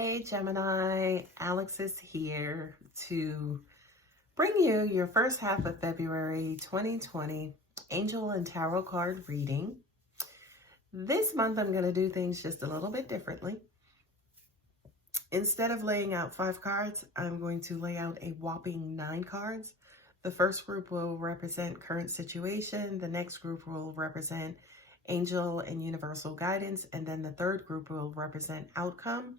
Hey Gemini, Alex is here to bring you your first half of February 2020 Angel and Tarot card reading. This month I'm going to do things just a little bit differently. Instead of laying out 5 cards, I'm going to lay out a whopping 9 cards. The first group will represent current situation, the next group will represent angel and universal guidance, and then the third group will represent outcome.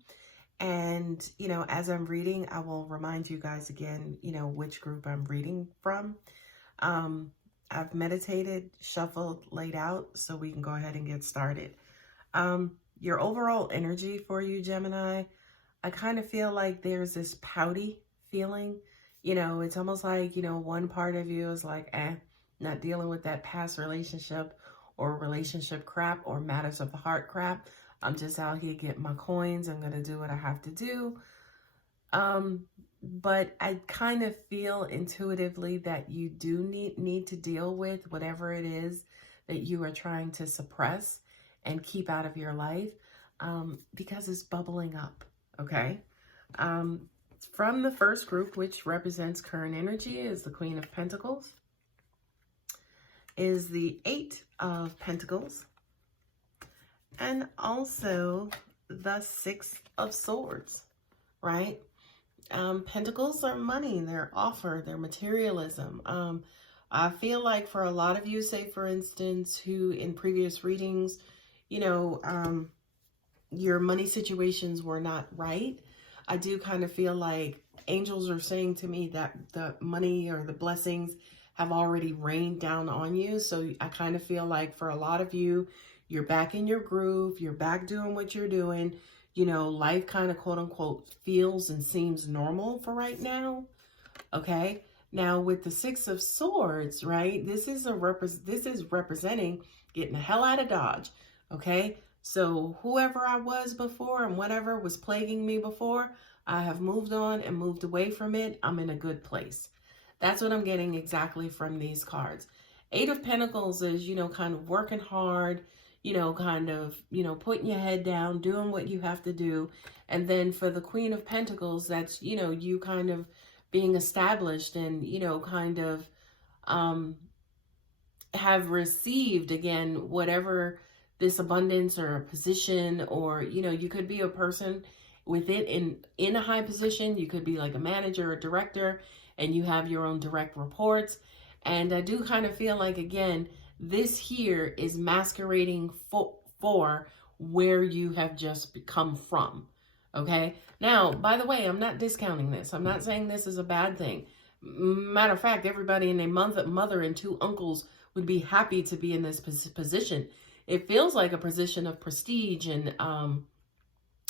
And, as I'm reading, I will remind you guys again, which group I'm reading from. I've meditated, shuffled, laid out, so we can go ahead and get started. Your overall energy for you, Gemini, I kind of feel like there's this pouty feeling. It's almost like, one part of you is like, not dealing with that past relationship or relationship crap or matters of the heart crap. I'm just out here getting my coins. I'm going to do what I have to do. But I kind of feel intuitively that you do need to deal with whatever it is that you are trying to suppress and keep out of your life, because it's bubbling up, okay? From the first group, which represents current energy, is the Queen of Pentacles, is the 8 of Pentacles, and also the 6 of Swords, right? Pentacles are money, their offer, their materialism. I feel like for a lot of you, say for instance, who in previous readings, your money situations were not right. I do kind of feel like angels are saying to me that the money or the blessings have already rained down on you. So I kind of feel like for a lot of you, you're back in your groove. You're back doing what you're doing. Life kind of quote unquote feels and seems normal for right now. Okay. Now with the 6 of Swords, right? This is representing getting the hell out of Dodge. Okay. So whoever I was before and whatever was plaguing me before, I have moved on and moved away from it. I'm in a good place. That's what I'm getting exactly from these cards. 8 of Pentacles is, kind of working hard, putting your head down, doing what you have to do. And then for the Queen of Pentacles, that's, you kind of being established and, kind of have received, again, whatever this abundance or a position, or, you could be a person within in a high position. You could be like a manager or director, and you have your own direct reports. And I do kind of feel like, again, this here is masquerading for where you have just come from. Okay. Now, by the way, I'm not discounting this. I'm not saying this is a bad thing. Matter of fact, everybody and their mother and 2 uncles would be happy to be in this position. It feels like a position of prestige and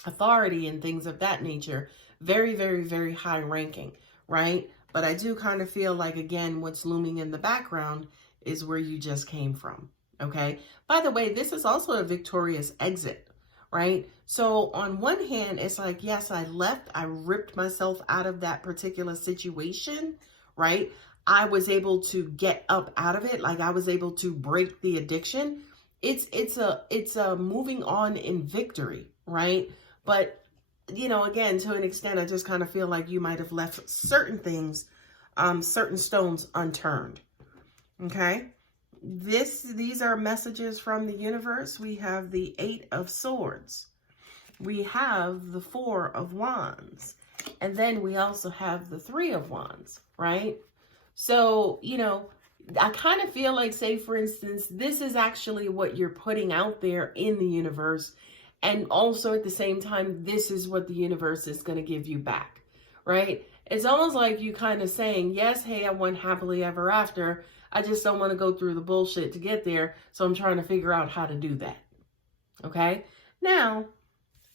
authority and things of that nature. Very, very, very high ranking, right? But I do kind of feel like, again, what's looming in the background is where you just came from, okay? By the way, this is also a victorious exit, right? So on one hand, it's like, yes, I left. I ripped myself out of that particular situation, right? I was able to get up out of it. Like I was able to break the addiction. It's a moving on in victory, right? But again, to an extent, I just kind of feel like you might have left certain things, certain stones unturned. Okay. These are messages from the universe. We have the 8 of Swords. We have the 4 of Wands. And then we also have the 3 of Wands, right? So, I kind of feel like, say, for instance, this is actually what you're putting out there in the universe. And also at the same time, this is what the universe is going to give you back, right? It's almost like you kind of saying, yes, hey, I want happily ever after. I just don't want to go through the bullshit to get there. So I'm trying to figure out how to do that. Okay. Now,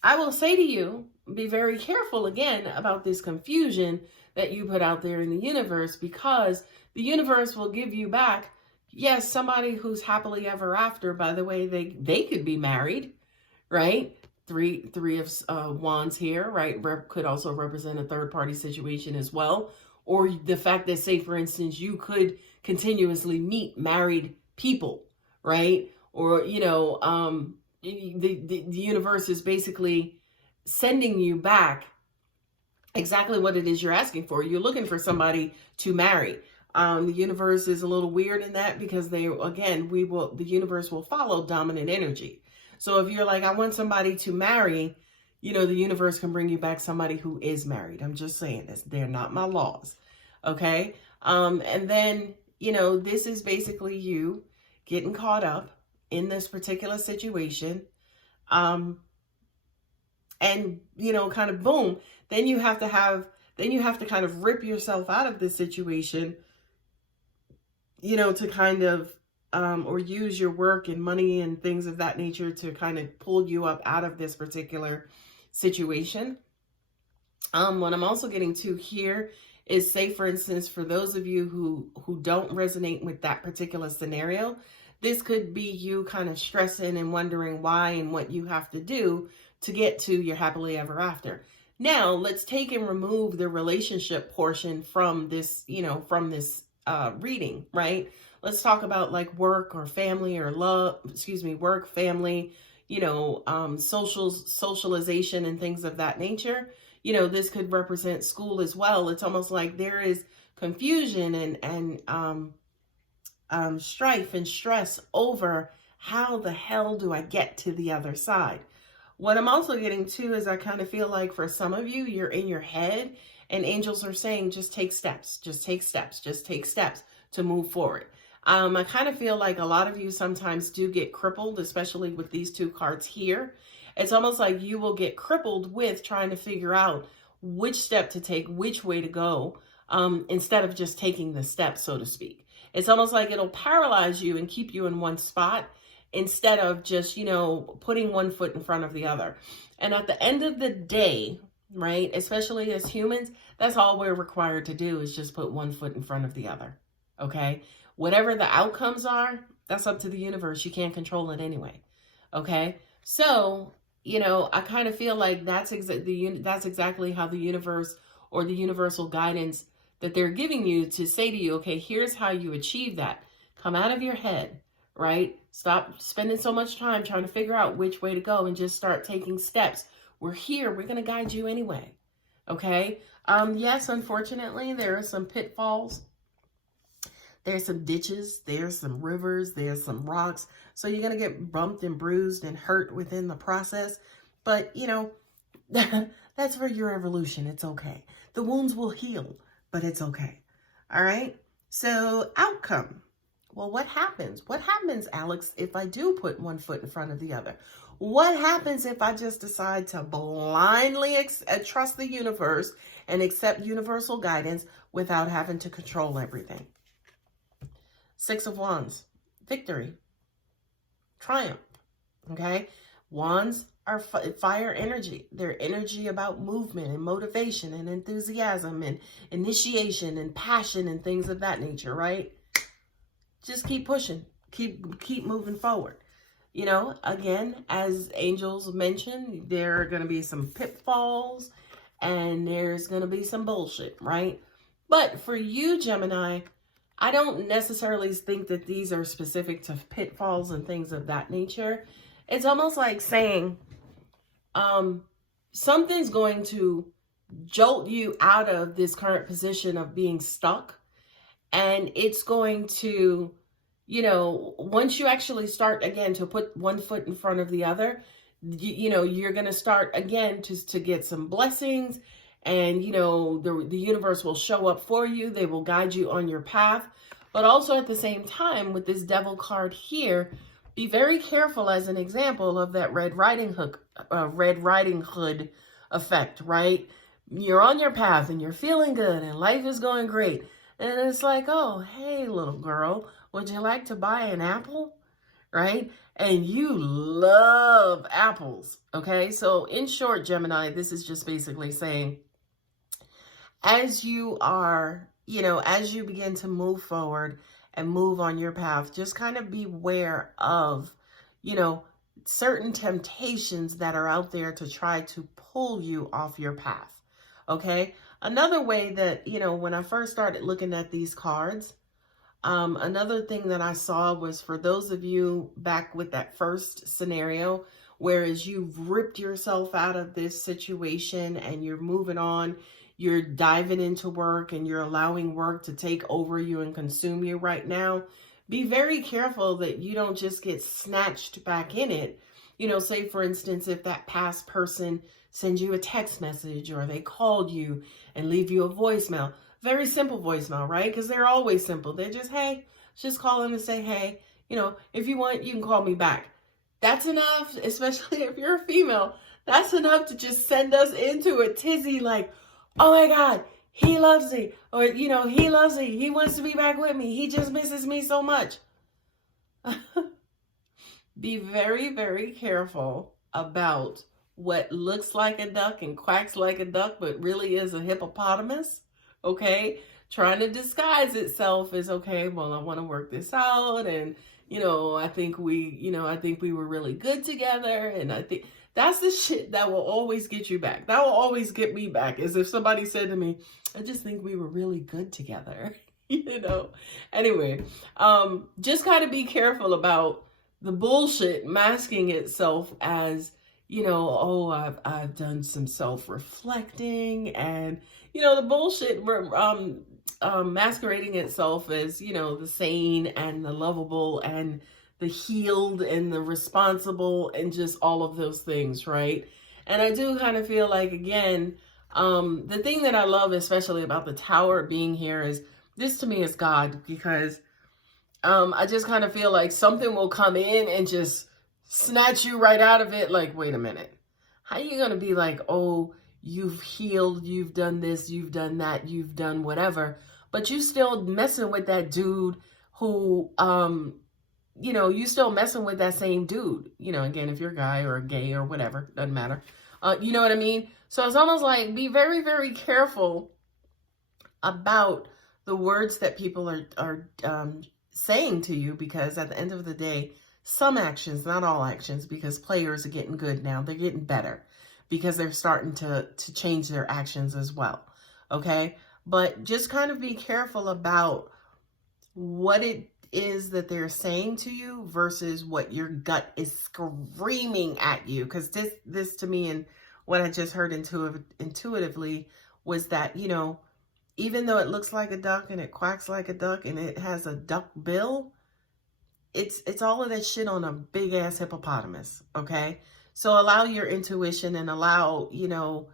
I will say to you, be very careful again about this confusion that you put out there in the universe, because the universe will give you back, yes, somebody who's happily ever after. By the way, they could be married, right? Three of Wands here, right? Could also represent a third party situation as well. Or the fact that, say, for instance, you could continuously meet married people, right? Or, the universe is basically sending you back exactly what it is you're asking for. You're looking for somebody to marry. The universe is a little weird in that because the universe will follow dominant energy. So if you're like, I want somebody to marry, the universe can bring you back somebody who is married. I'm just saying this. They're not my laws. Okay. And then, this is basically you getting caught up in this particular situation. And, kind of boom, then you have to kind of rip yourself out of this situation, to kind of, or use your work and money and things of that nature to kind of pull you up out of this particular situation. What I'm also getting to here is, say, for instance, for those of you who don't resonate with that particular scenario, this could be you kind of stressing and wondering why and what you have to do to get to your happily ever after. Now, let's take and remove the relationship portion from this, reading, right? Let's talk about like work or family or work, family, socialization and things of that nature. This could represent school as well. It's almost like there is confusion and strife and stress over how the hell do I get to the other side? What I'm also getting to is I kind of feel like for some of you, you're in your head and angels are saying, just take steps, just take steps, just take steps to move forward. I kind of feel like a lot of you sometimes do get crippled, especially with these two cards here. It's almost like you will get crippled with trying to figure out which step to take, which way to go, instead of just taking the step, so to speak. It's almost like it'll paralyze you and keep you in one spot instead of just, putting one foot in front of the other. And at the end of the day, right, especially as humans, that's all we're required to do is just put one foot in front of the other. Okay? Whatever the outcomes are, that's up to the universe. You can't control it anyway. Okay? So, I kind of feel like that's exactly how the universe or the universal guidance that they're giving you to say to you, okay, here's how you achieve that. Come out of your head, right? Stop spending so much time trying to figure out which way to go and just start taking steps. We're here. We're going to guide you anyway. Okay? Yes, unfortunately, there are some pitfalls. There's some ditches, there's some rivers, there's some rocks. So you're going to get bumped and bruised and hurt within the process. But, that's for your evolution. It's okay. The wounds will heal, but it's okay. All right. So outcome. Well, what happens? What happens, Alex, if I do put one foot in front of the other? What happens if I just decide to blindly trust the universe and accept universal guidance without having to control everything? Six of Wands, victory, triumph, okay? Wands are fire energy. They're energy about movement and motivation and enthusiasm and initiation and passion and things of that nature, right? Just keep pushing, keep moving forward. Again, as angels mentioned, there are going to be some pitfalls and there's going to be some bullshit, right? But for you, Gemini, I don't necessarily think that these are specific to pitfalls and things of that nature. It's almost like saying something's going to jolt you out of this current position of being stuck. And it's going to, once you actually start again to put one foot in front of the other, you're going to start again to get some blessings. And, the universe will show up for you. They will guide you on your path. But also at the same time, with this devil card here, be very careful as an example of that Red Riding Hood effect, right? You're on your path and you're feeling good and life is going great. And it's like, oh, hey, little girl, would you like to buy an apple? Right? And you love apples. Okay. So in short, Gemini, this is just basically saying, as you are, as you begin to move forward and move on your path, just kind of beware of, certain temptations that are out there to try to pull you off your path. Okay. Another way that, when I first started looking at these cards, another thing that I saw was for those of you back with that first scenario whereas you've ripped yourself out of this situation and you're moving on. You're diving into work and you're allowing work to take over you and consume you right now. Be very careful that you don't just get snatched back in it. You know, say for instance, if that past person sends you a text message or they called you and leave you a voicemail, very simple voicemail, right? Because they're always simple. They're just, hey, just calling to say, hey, you know, if you want, you can call me back. That's enough, especially if you're a female. That's enough to just send us into a tizzy like, oh my God, he loves me. Or, you know, he loves me. He wants to be back with me. He just misses me so much. Be very, very careful about what looks like a duck and quacks like a duck, but really is a hippopotamus. Okay? Trying to disguise itself as, okay, well, I want to work this out. And, you know, I think we were really good together. And I think that's the shit that will always get you back. That will always get me back, is if somebody said to me, I just think we were really good together. You know? Anyway, just kind of be careful about the bullshit masking itself as, you know, oh, I've done some self-reflecting, and, you know, the bullshit masquerading itself as, you know, the sane and the lovable and the healed and the responsible and just all of those things, right? And I do kind of feel like, again, the thing that I love especially about the Tower being here is, this to me is God, because I just kind of feel like something will come in and just snatch you right out of it. Like, wait a minute. How are you going to be like, oh, you've healed, you've done this, you've done that, you've done whatever, but you still messing with that dude who, you know, you still messing with that same dude. You know, again, if you're a guy or gay or whatever, doesn't matter. You know what I mean? So it's almost like, be very, very careful about the words that people are saying to you, because at the end of the day, some actions, not all actions, because players are getting good now. They're getting better because they're starting to change their actions as well. Okay? But just kind of be careful about what it is that they're saying to you versus what your gut is screaming at you. Because this to me, and what I just heard intuitively was that, you know, even though it looks like a duck and it quacks like a duck and it has a duck bill, it's all of that shit on a big ass hippopotamus. Okay? So allow your intuition and allow, you know,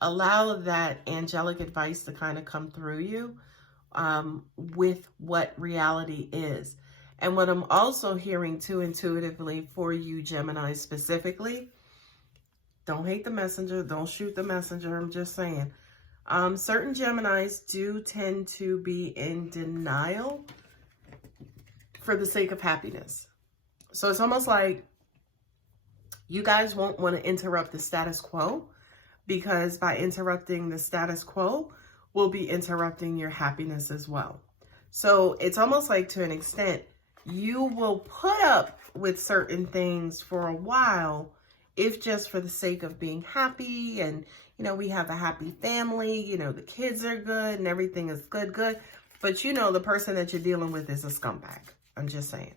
allow that angelic advice to kind of come through you with what reality is. And what I'm also hearing too intuitively for you, Gemini specifically, don't hate the messenger, don't shoot the messenger, I'm just saying. Certain Geminis do tend to be in denial for the sake of happiness. So it's almost like you guys won't want to interrupt the status quo, because by interrupting the status quo, we'll be interrupting your happiness as well. So it's almost like, to an extent, you will put up with certain things for a while, if just for the sake of being happy. And, you know, we have a happy family, you know, the kids are good and everything is good. But, you know, the person that you're dealing with is a scumbag. I'm just saying.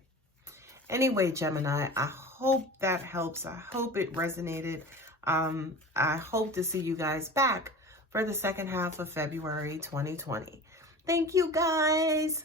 Anyway, Gemini, I hope that helps. I hope it resonated. I hope to see you guys back for the second half of February 2020. Thank you, guys.